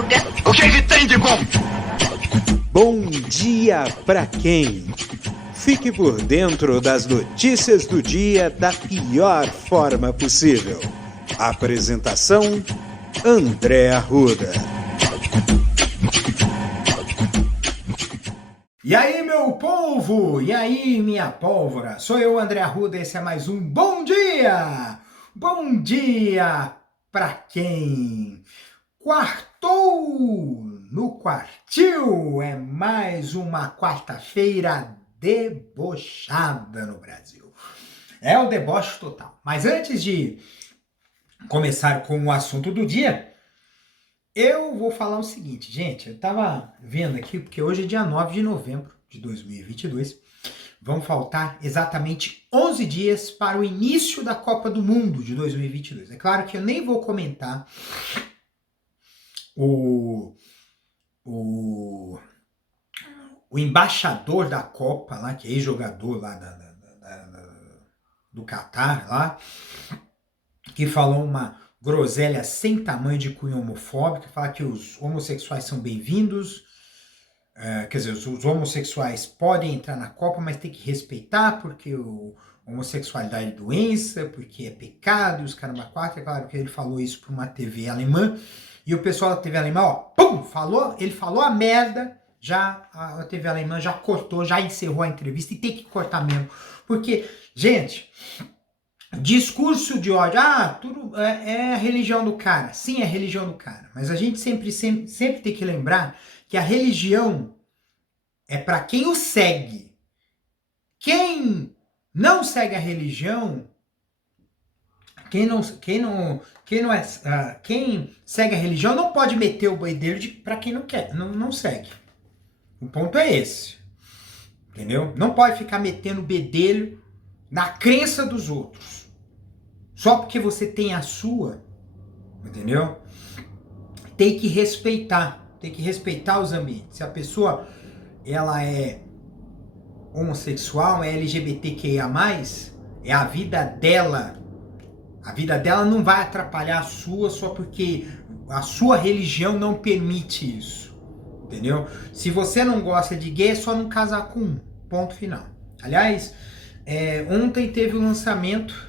Guga. O que tem de bom? Bom dia pra quem? Fique por dentro das notícias do dia da pior forma possível. Apresentação: André Arruda. E aí, meu povo? E aí, minha pólvora? Sou eu, André Arruda, esse é mais um Bom Dia! Bom dia pra quem? Quartou no quartil! É mais uma quarta-feira debochada no Brasil. É o deboche total. Mas antes de começar com o assunto do dia, eu vou falar o seguinte, gente, eu tava vendo aqui, porque hoje é dia 9 de novembro de 2022, vão faltar exatamente 11 dias para o início da Copa do Mundo de 2022. É claro que eu nem vou comentar o embaixador da Copa lá, que é ex-jogador lá do Catar lá, que falou uma groselha sem tamanho de cunho homofóbico, falar que os homossexuais são bem-vindos, quer dizer, os homossexuais podem entrar na Copa, mas tem que respeitar, porque homossexualidade é doença, porque é pecado, e os caramba quatro. É claro que ele falou isso para uma TV alemã, e o pessoal da TV alemã, ó, pum, ele falou a merda, já a TV alemã já cortou, já encerrou a entrevista, e tem que cortar mesmo, porque, gente, discurso de ódio, tudo é a religião do cara. Sim, é a religião do cara. Mas a gente sempre tem que lembrar que a religião é para quem o segue. Quem não segue a religião, quem segue a religião não pode meter o bedelho para quem não quer, não segue. O ponto é esse. Entendeu? Não pode ficar metendo bedelho na crença dos outros. Só porque você tem a sua, entendeu? Tem que respeitar os ambientes. Se a pessoa ela é homossexual, é LGBTQIA+, é a vida dela. A vida dela não vai atrapalhar a sua só porque a sua religião não permite isso, entendeu? Se você não gosta de gay, é só não casar com um, ponto final. Aliás, ontem teve o lançamento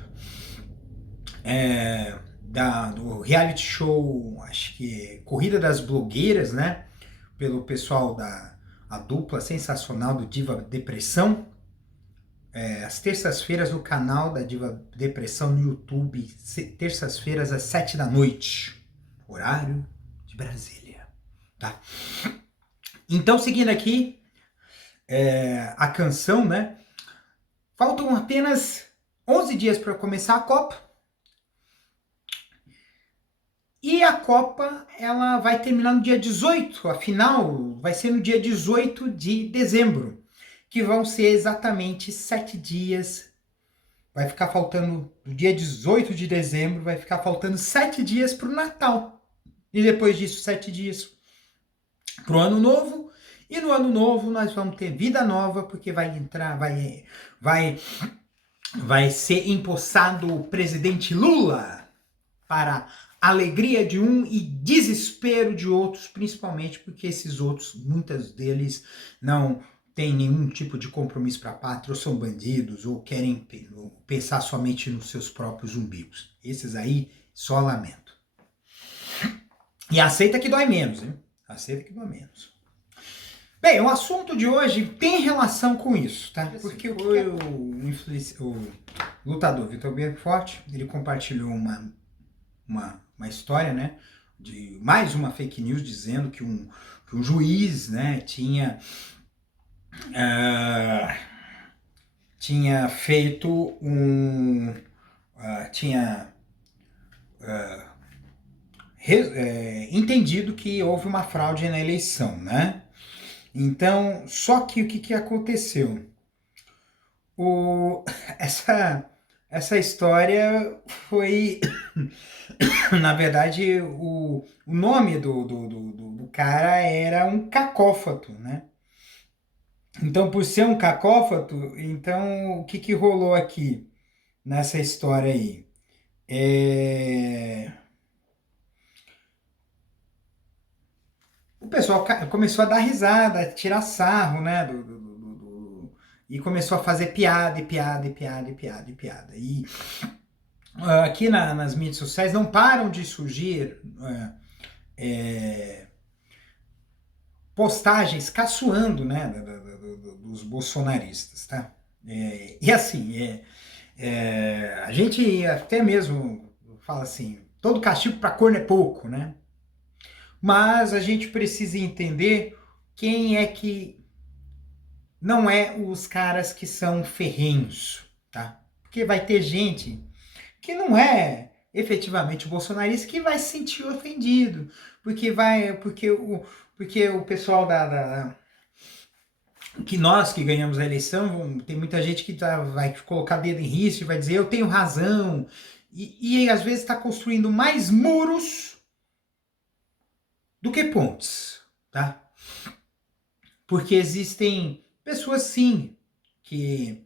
do reality show, acho que Corrida das Blogueiras, né? Pelo pessoal a dupla sensacional do Diva Depressão. Às terças-feiras no canal da Diva Depressão no YouTube, terças-feiras às 7 da noite, horário de Brasília, tá? Então, seguindo aqui a canção, né? Faltam apenas 11 dias para começar a Copa. E a Copa, ela vai terminar no dia 18, a final vai ser no dia 18 de dezembro, que vão ser exatamente 7 dias, vai ficar faltando, no dia 18 de dezembro, vai ficar faltando 7 dias para o Natal. E depois disso, 7 dias para o Ano Novo, e no Ano Novo nós vamos ter vida nova, porque vai ser empossado o presidente Lula, para alegria de um e desespero de outros, principalmente porque esses outros, muitos deles, não têm nenhum tipo de compromisso para a pátria, ou são bandidos, ou querem pensar somente nos seus próprios umbigos. Esses aí, só lamento. E aceita que dói menos, hein? Aceita que dói menos. Bem, o assunto de hoje tem relação com isso, tá? Porque o lutador Vitor Belfort, ele compartilhou uma história, né, de mais uma fake news dizendo que um juiz, né, tinha feito entendido que houve uma fraude na eleição, né? Então, só que o que aconteceu? Essa história foi, na verdade, o nome do cara era um cacófato, né? Então, por ser um cacófato, então o que rolou aqui nessa história aí? pessoal começou a dar risada, a tirar sarro, né? E começou a fazer piada, e piada, e piada, e piada, e piada. E aqui nas mídias sociais não param de surgir postagens caçoando, né? Dos bolsonaristas, tá? E assim, a gente até mesmo fala assim, todo castigo para corno é pouco, né? Mas a gente precisa entender quem é que não é os caras que são ferrenhos, tá? Porque vai ter gente que não é efetivamente bolsonarista que vai se sentir ofendido, porque o pessoal que nós que ganhamos a eleição, tem muita gente que vai colocar dedo em risco e vai dizer eu tenho razão, e às vezes está construindo mais muros do que pontes, tá? Porque existem pessoas, sim, que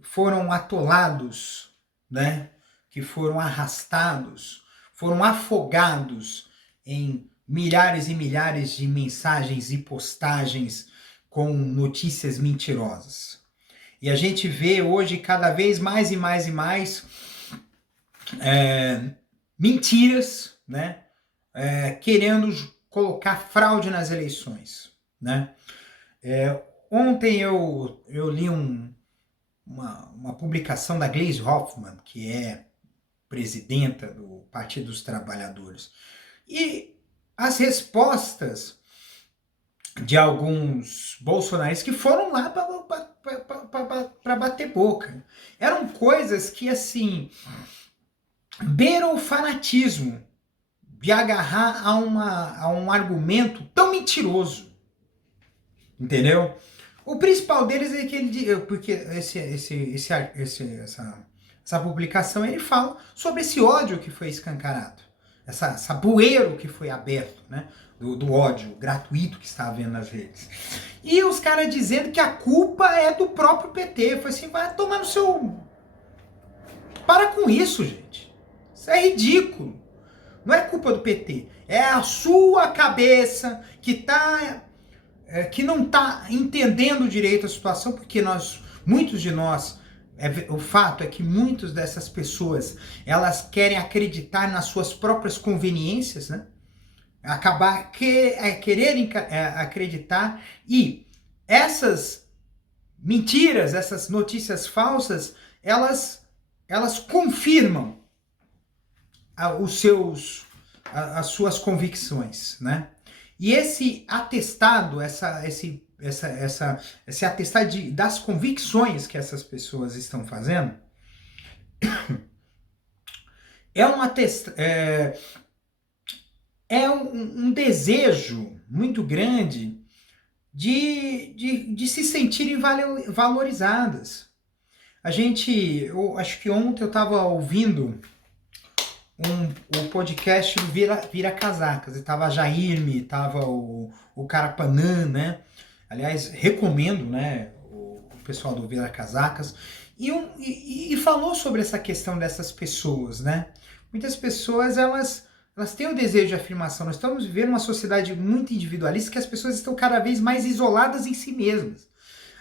foram atolados, né? Que foram arrastados, foram afogados em milhares e milhares de mensagens e postagens com notícias mentirosas. E a gente vê hoje cada vez mais e mais e mais mentiras, né? Querendo colocar fraude nas eleições, né? Ontem eu li uma publicação da Gleisi Hoffmann, que é presidenta do Partido dos Trabalhadores, e as respostas de alguns bolsonaristas que foram lá para bater boca eram coisas que, assim, beiram o fanatismo de agarrar a um argumento tão mentiroso, entendeu? O principal deles é que ele, porque essa publicação ele fala sobre esse ódio que foi escancarado, essa bueiro que foi aberto, né? Do ódio gratuito que está havendo nas redes. E os caras dizendo que a culpa é do próprio PT. Foi assim, vai tomar no seu... Para com isso, gente. Isso é ridículo. Não é culpa do PT. É a sua cabeça que não está entendendo direito a situação, porque muitos de nós, o fato é que muitas dessas pessoas, elas querem acreditar nas suas próprias conveniências, né? Quererem acreditar, e essas mentiras, essas notícias falsas, elas confirmam as suas convicções, né? E esse atestado, esse atestado das convicções que essas pessoas estão fazendo, é um desejo muito grande de se sentirem valorizadas. Eu acho que ontem eu estava ouvindo o podcast do Vira Casacas, e tava a Jairme, tava o Carapanã, né? Aliás, recomendo, né, o pessoal do Vira Casacas, e falou sobre essa questão dessas pessoas, né? Muitas pessoas, elas têm o desejo de afirmação. Nós estamos vivendo uma sociedade muito individualista, que as pessoas estão cada vez mais isoladas em si mesmas.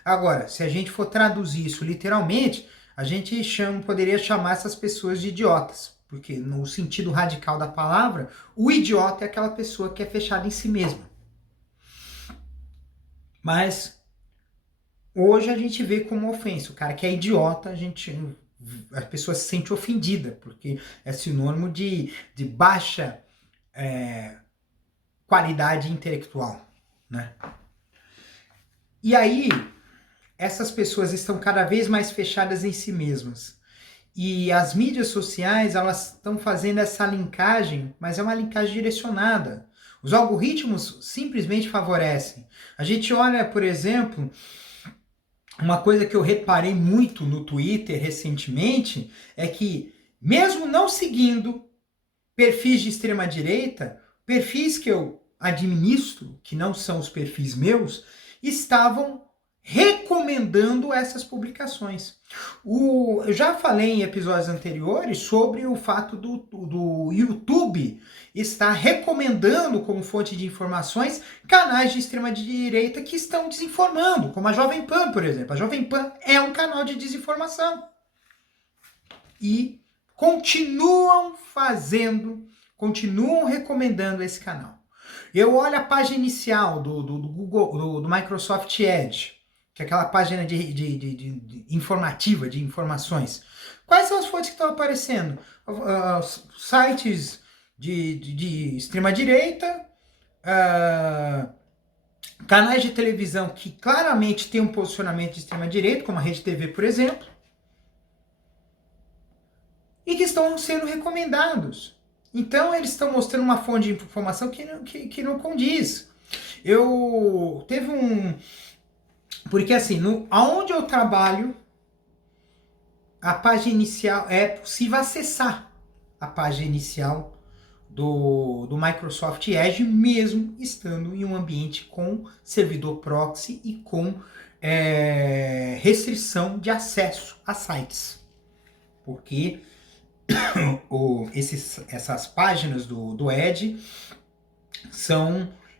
Agora, se a gente for traduzir isso literalmente, a gente poderia chamar essas pessoas de idiotas. Porque no sentido radical da palavra, o idiota é aquela pessoa que é fechada em si mesma. Mas hoje a gente vê como ofensa. O cara que é idiota, a pessoa se sente ofendida, porque é sinônimo de baixa qualidade intelectual, né? E aí, essas pessoas estão cada vez mais fechadas em si mesmas. E as mídias sociais, elas estão fazendo essa linkagem, mas é uma linkagem direcionada. Os algoritmos simplesmente favorecem. A gente olha, por exemplo, uma coisa que eu reparei muito no Twitter recentemente, é que, mesmo não seguindo perfis de extrema-direita, perfis que eu administro, que não são os perfis meus, estavam recomendando essas publicações. Eu já falei em episódios anteriores sobre o fato do YouTube estar recomendando como fonte de informações canais de extrema-direita que estão desinformando, como a Jovem Pan, por exemplo. A Jovem Pan é um canal de desinformação. E continuam recomendando esse canal. Eu olho a página inicial do Google, do Microsoft Edge, que é aquela página de informativa, de informações. Quais são as fontes que estão aparecendo? Sites de extrema-direita, canais de televisão que claramente têm um posicionamento de extrema-direita, como a Rede TV, por exemplo, e que estão sendo recomendados. Então, eles estão mostrando uma fonte de informação que não condiz. Teve um... Porque assim, aonde eu trabalho, a página inicial, é possível acessar a página inicial do Microsoft Edge, mesmo estando em um ambiente com servidor proxy e com restrição de acesso a sites. Porque essas páginas do Edge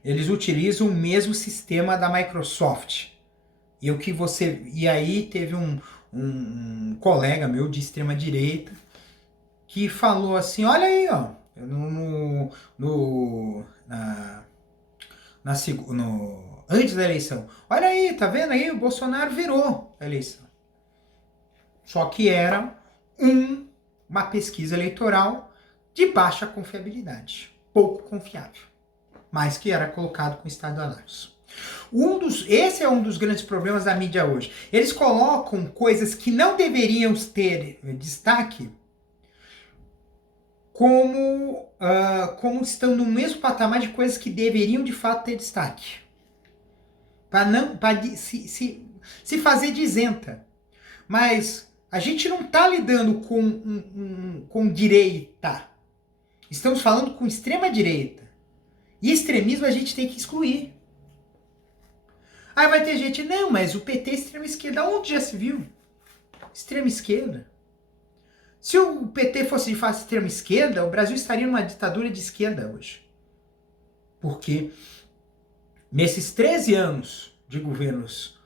eles utilizam o mesmo sistema da Microsoft. E aí teve um colega meu de extrema direita que falou assim, olha aí, ó, antes da eleição, olha aí, tá vendo aí, o Bolsonaro virou a eleição. Só que era uma pesquisa eleitoral de baixa confiabilidade, pouco confiável, mas que era colocado com estardalhaços. Esse é um dos grandes problemas da mídia hoje. Eles colocam coisas que não deveriam ter destaque como estão no mesmo patamar de coisas que deveriam de fato ter destaque. Para se fazer de isenta. Mas a gente não está lidando com direita. Estamos falando com extrema direita. E extremismo a gente tem que excluir. Aí vai ter gente, não, mas o PT é extrema esquerda. Onde já se viu? Extrema esquerda. Se o PT fosse de fato extrema esquerda, o Brasil estaria numa ditadura de esquerda hoje. Porque nesses 13 anos de governos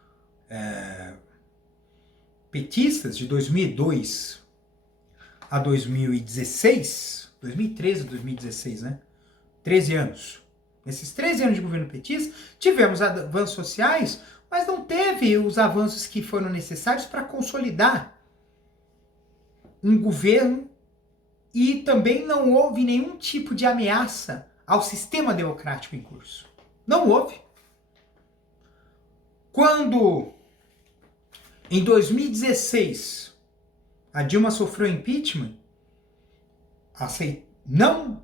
petistas, de 2002 a 2016, 2013 a 2016, né? 13 anos. Nesses 13 anos de governo petista, tivemos avanços sociais, mas não teve os avanços que foram necessários para consolidar um governo e também não houve nenhum tipo de ameaça ao sistema democrático em curso. Não houve. Quando, em 2016, a Dilma sofreu impeachment, não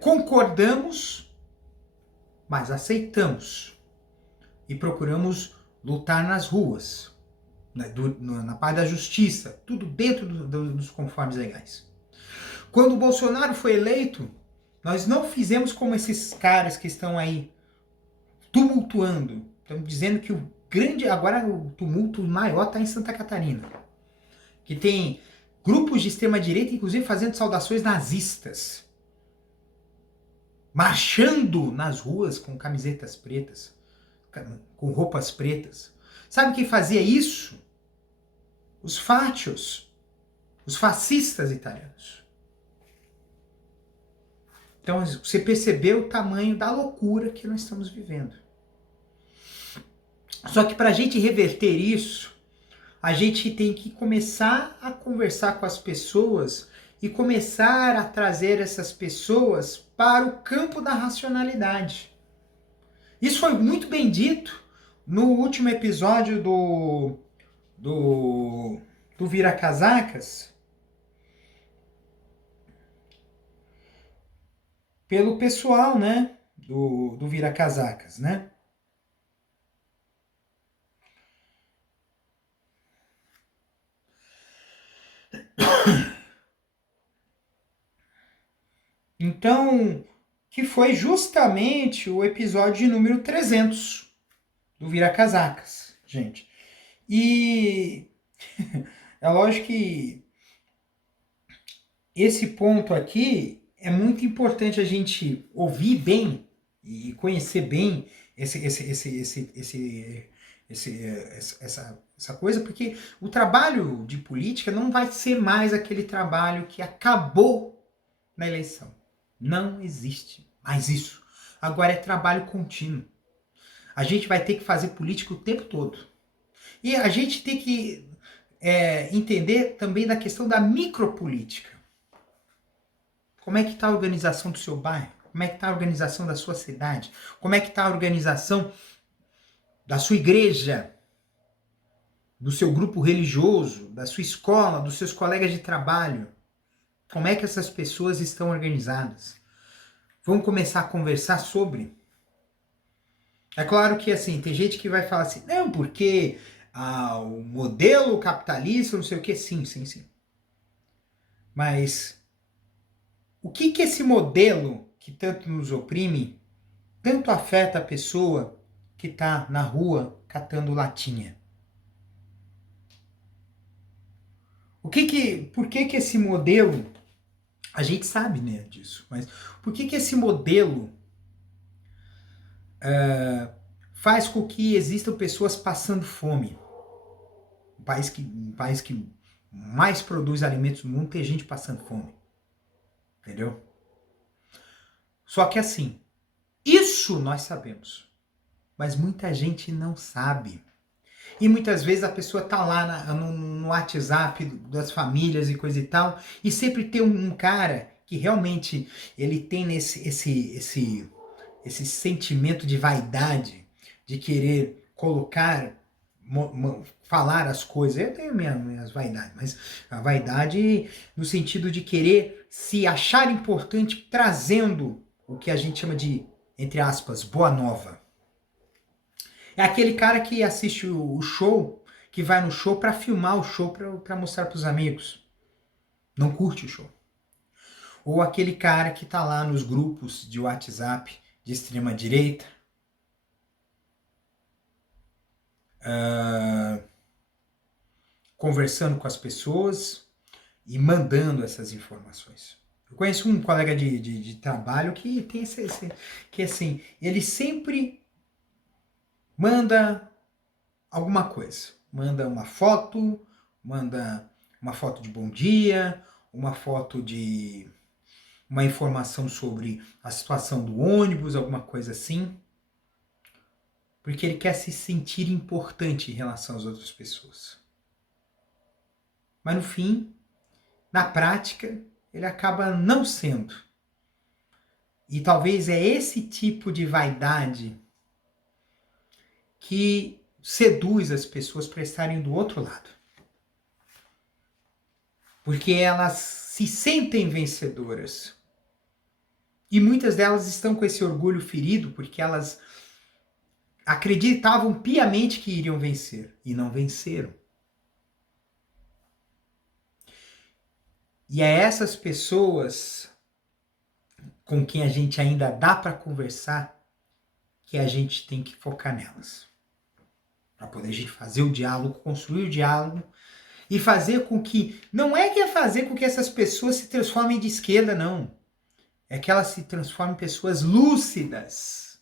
concordamos, mas aceitamos e procuramos lutar nas ruas, na parte da justiça, tudo dentro dos conformes legais. Quando o Bolsonaro foi eleito, nós não fizemos como esses caras que estão aí tumultuando. Estamos dizendo que agora o tumulto maior está em Santa Catarina, que tem grupos de extrema direita, inclusive fazendo saudações nazistas, marchando nas ruas com camisetas pretas, com roupas pretas. Sabe quem fazia isso? Os fácios, os fascistas italianos. Então você percebeu o tamanho da loucura que nós estamos vivendo. Só que para a gente reverter isso, a gente tem que começar a conversar com as pessoas e começar a trazer essas pessoas para o campo da racionalidade. Isso foi muito bem dito no último episódio do Vira Casacas, pelo pessoal, né, do Vira Casacas, né? Então, que foi justamente o episódio de número 300. do vira-casacas, gente. E é lógico que esse ponto aqui é muito importante a gente ouvir bem e conhecer bem essa coisa, porque o trabalho de política não vai ser mais aquele trabalho que acabou na eleição. Não existe mais isso. Agora é trabalho contínuo. A gente vai ter que fazer política o tempo todo. E a gente tem que entender também da questão da micropolítica. Como é que está a organização do seu bairro? Como é que está a organização da sua cidade? Como é que está a organização da sua igreja? Do seu grupo religioso? Da sua escola? Dos seus colegas de trabalho? Como é que essas pessoas estão organizadas? Vamos começar a conversar sobre? É claro que assim, tem gente que vai falar assim, não, porque o modelo capitalista, não sei o que, sim. Mas o que esse modelo que tanto nos oprime, tanto afeta a pessoa que está na rua catando latinha? Por que esse modelo, a gente sabe, né, disso, mas por que esse modelo faz com que existam pessoas passando fome? Um país que mais produz alimentos no mundo, tem gente passando fome. Entendeu? Só que assim, isso nós sabemos, mas muita gente não sabe. E muitas vezes a pessoa tá lá no WhatsApp das famílias e coisa e tal, e sempre tem um cara que realmente ele tem esse sentimento de vaidade, de querer colocar, falar as coisas. Eu tenho minhas vaidades, mas a vaidade no sentido de querer se achar importante trazendo o que a gente chama de, entre aspas, boa nova. É aquele cara que assiste o show, que vai no show para filmar o show, para mostrar para os amigos. Não curte o show. Ou aquele cara que tá lá nos grupos de WhatsApp de extrema direita, conversando com as pessoas e mandando essas informações. Eu conheço um colega de trabalho que tem que assim, ele sempre manda alguma coisa. Manda uma foto de bom dia, uma foto de uma informação sobre a situação do ônibus, alguma coisa assim. Porque ele quer se sentir importante em relação às outras pessoas. Mas no fim, na prática, ele acaba não sendo. E talvez é esse tipo de vaidade que seduz as pessoas para estarem do outro lado. Porque elas se sentem vencedoras. E muitas delas estão com esse orgulho ferido porque elas acreditavam piamente que iriam vencer e não venceram. E é essas pessoas com quem a gente ainda dá para conversar que a gente tem que focar nelas. Para poder a gente fazer o diálogo, construir o diálogo e fazer com que... Não é que é fazer com que essas pessoas se transformem de esquerda, não. É que elas se transformem em pessoas lúcidas.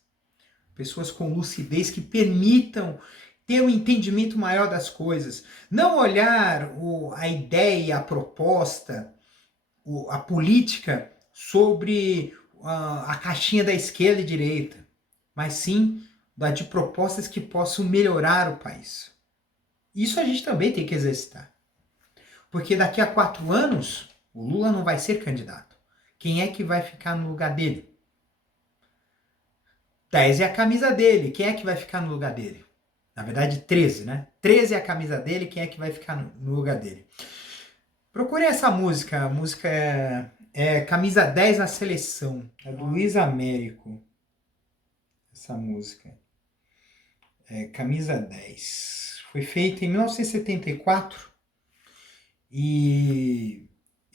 Pessoas com lucidez que permitam ter um entendimento maior das coisas. Não olhar a ideia, a proposta, a política sobre a caixinha da esquerda e direita, mas sim de propostas que possam melhorar o país. Isso a gente também tem que exercitar. Porque daqui a 4 anos, o Lula não vai ser candidato. Quem é que vai ficar no lugar dele? 10 é a camisa dele. Quem é que vai ficar no lugar dele? Na verdade, 13, né? 13 é a camisa dele. Quem é que vai ficar no lugar dele? Procure essa música. A música é Camisa 10 na Seleção. É do Luiz Américo. Essa música. É Camisa 10. Foi feita em 1974. E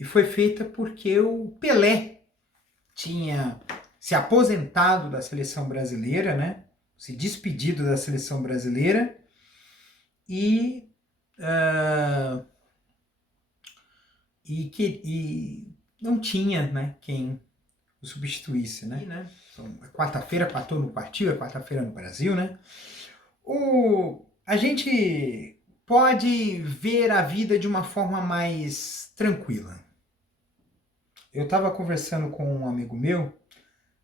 foi feita porque o Pelé tinha se aposentado da seleção brasileira, né? se despedido da seleção brasileira e não tinha, né, quem o substituísse, né? Então, quarta-feira partiu, é quarta-feira no Brasil, né? A gente pode ver a vida de uma forma mais tranquila. Eu estava conversando com um amigo meu,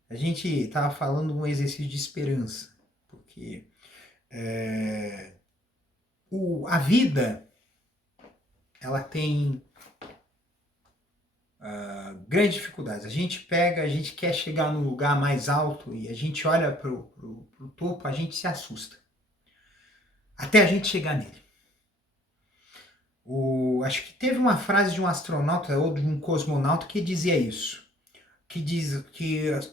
a gente estava falando de um exercício de esperança, porque a vida, ela tem grandes dificuldades. A gente quer chegar no lugar mais alto e a gente olha pro topo, a gente se assusta. Até a gente chegar nele. Acho que teve uma frase de um astronauta ou de um cosmonauta que dizia isso. Que diz que as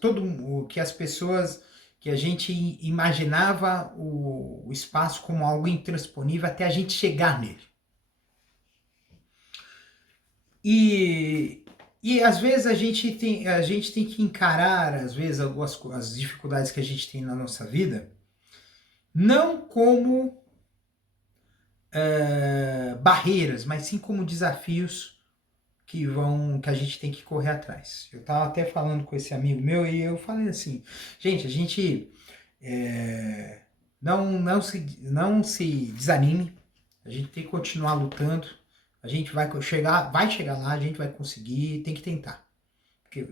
pessoas, que a gente imaginava o espaço como algo intransponível até a gente chegar nele. E às vezes a gente tem que encarar, às vezes, as dificuldades que a gente tem na nossa vida, não como barreiras, mas sim como desafios que a gente tem que correr atrás. Eu estava até falando com esse amigo meu e eu falei assim, gente, a gente não se desanime, a gente tem que continuar lutando, a gente vai chegar lá, a gente vai conseguir, tem que tentar. Porque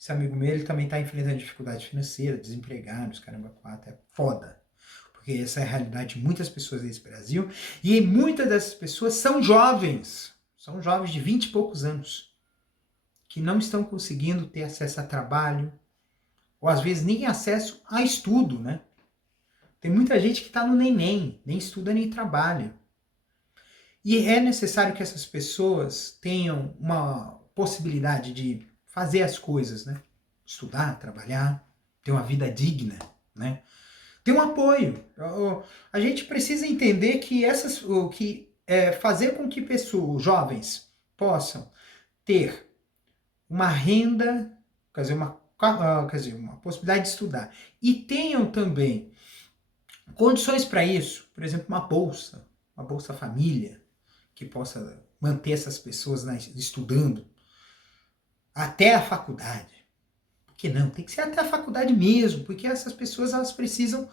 esse amigo meu, ele também está enfrentando dificuldade financeira, desempregado, caramba, quatro, é foda. Porque essa é a realidade de muitas pessoas desse Brasil, e muitas dessas pessoas são jovens de 20 e poucos anos, que não estão conseguindo ter acesso a trabalho, ou às vezes nem acesso a estudo, né? Tem muita gente que está no nem estuda nem trabalha. E é necessário que essas pessoas tenham uma possibilidade de fazer as coisas, né? Estudar, trabalhar, ter uma vida digna, né? Ter um apoio. A gente precisa entender que fazer com que pessoas jovens possam ter uma renda, uma possibilidade de estudar, e tenham também condições para isso, por exemplo, uma bolsa família, que possa manter essas pessoas estudando até a faculdade. Por que não? Tem que ser até a faculdade mesmo, porque essas pessoas elas precisam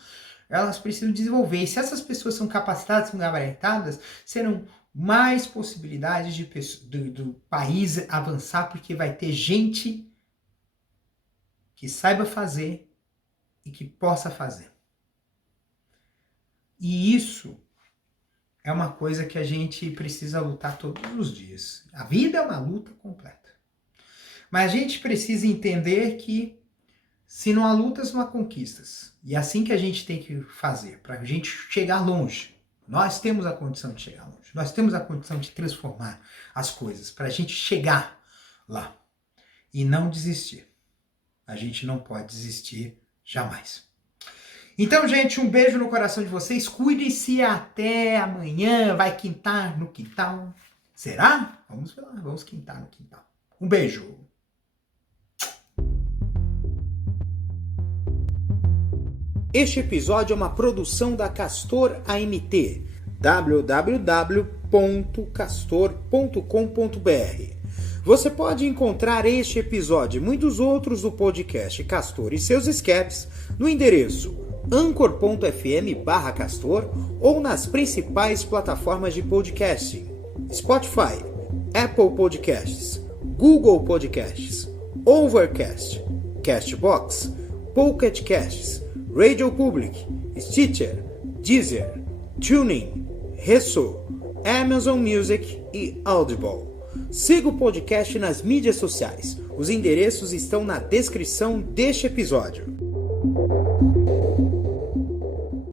desenvolver. E se essas pessoas são capacitadas, são gabaritadas, serão mais possibilidades do país avançar, porque vai ter gente que saiba fazer e que possa fazer. E isso é uma coisa que a gente precisa lutar todos os dias. A vida é uma luta completa. Mas a gente precisa entender que se não há lutas, não há conquistas. E é assim que a gente tem que fazer, para a gente chegar longe. Nós temos a condição de chegar longe. Nós temos a condição de transformar as coisas, para a gente chegar lá. E não desistir. A gente não pode desistir jamais. Então, gente, um beijo no coração de vocês. Cuide-se até amanhã. Vai quintar no quintal. Será? Vamos lá, vamos quintar no quintal. Um beijo. Este episódio é uma produção da Castor AMT. www.castor.com.br. Você pode encontrar este episódio e muitos outros do podcast Castor e seus escapes no endereço anchor.fm/castor ou nas principais plataformas de podcasting: Spotify, Apple Podcasts, Google Podcasts, Overcast, Castbox, Pocket Casts, Radio Public, Stitcher, Deezer, TuneIn, Resso, Amazon Music e Audible. Siga o podcast nas mídias sociais. Os endereços estão na descrição deste episódio.